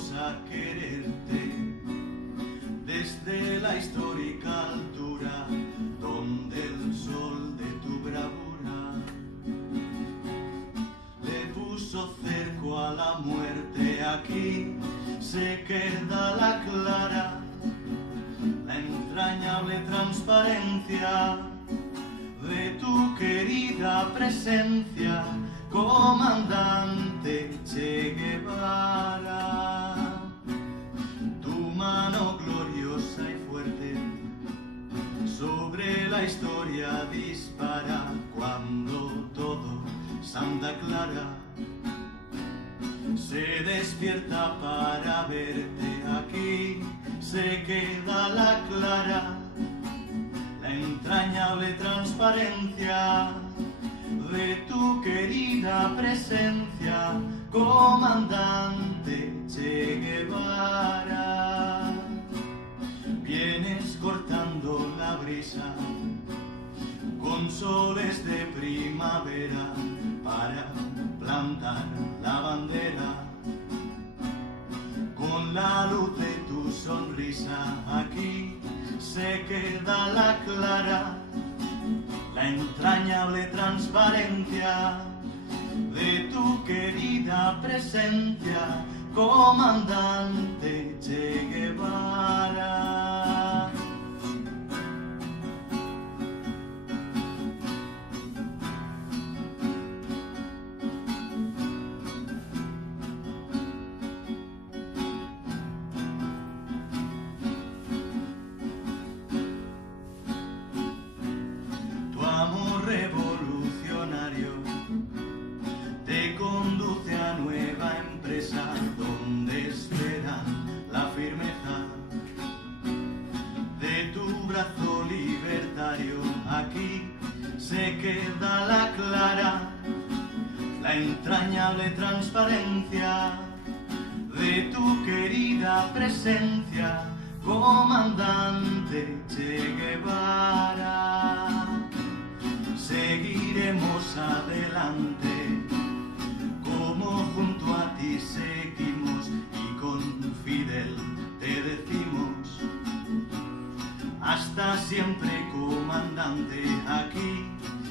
Aspiramos a quererte desde la histórica altura donde el sol de tu bravura le puso cerco a la muerte. Aquí se queda la clara, la entrañable transparencia de tu querida presencia, comandante Che Guevara. Tu mano gloriosa y fuerte sobre la historia dispara cuando todo Santa Clara se despierta para verte. Aquí se queda la clara, la entrañable transparencia de tu querida presencia, comandante Che Guevara. Vienes cortando la brisa con soles de primavera para plantar la bandera. Con la luz de tu sonrisa aquí se queda la clara, la entrañable transparencia de tu querida presencia, comandante Che Guevara. Revolucionario te conduce a nueva empresa donde esperan la firmeza de tu brazo libertario. Aquí se queda la clara, la entrañable transparencia de tu querida presencia, comandante Che Guevara. Seguiremos adelante, como junto a ti seguimos, y con Fidel te decimos, hasta siempre comandante. Aquí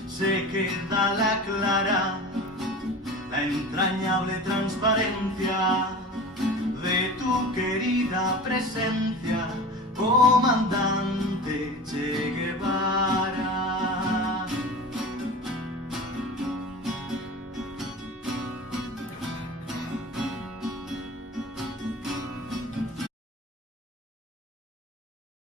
se queda la clara, la entrañable transparencia de tu querida presencia, comandante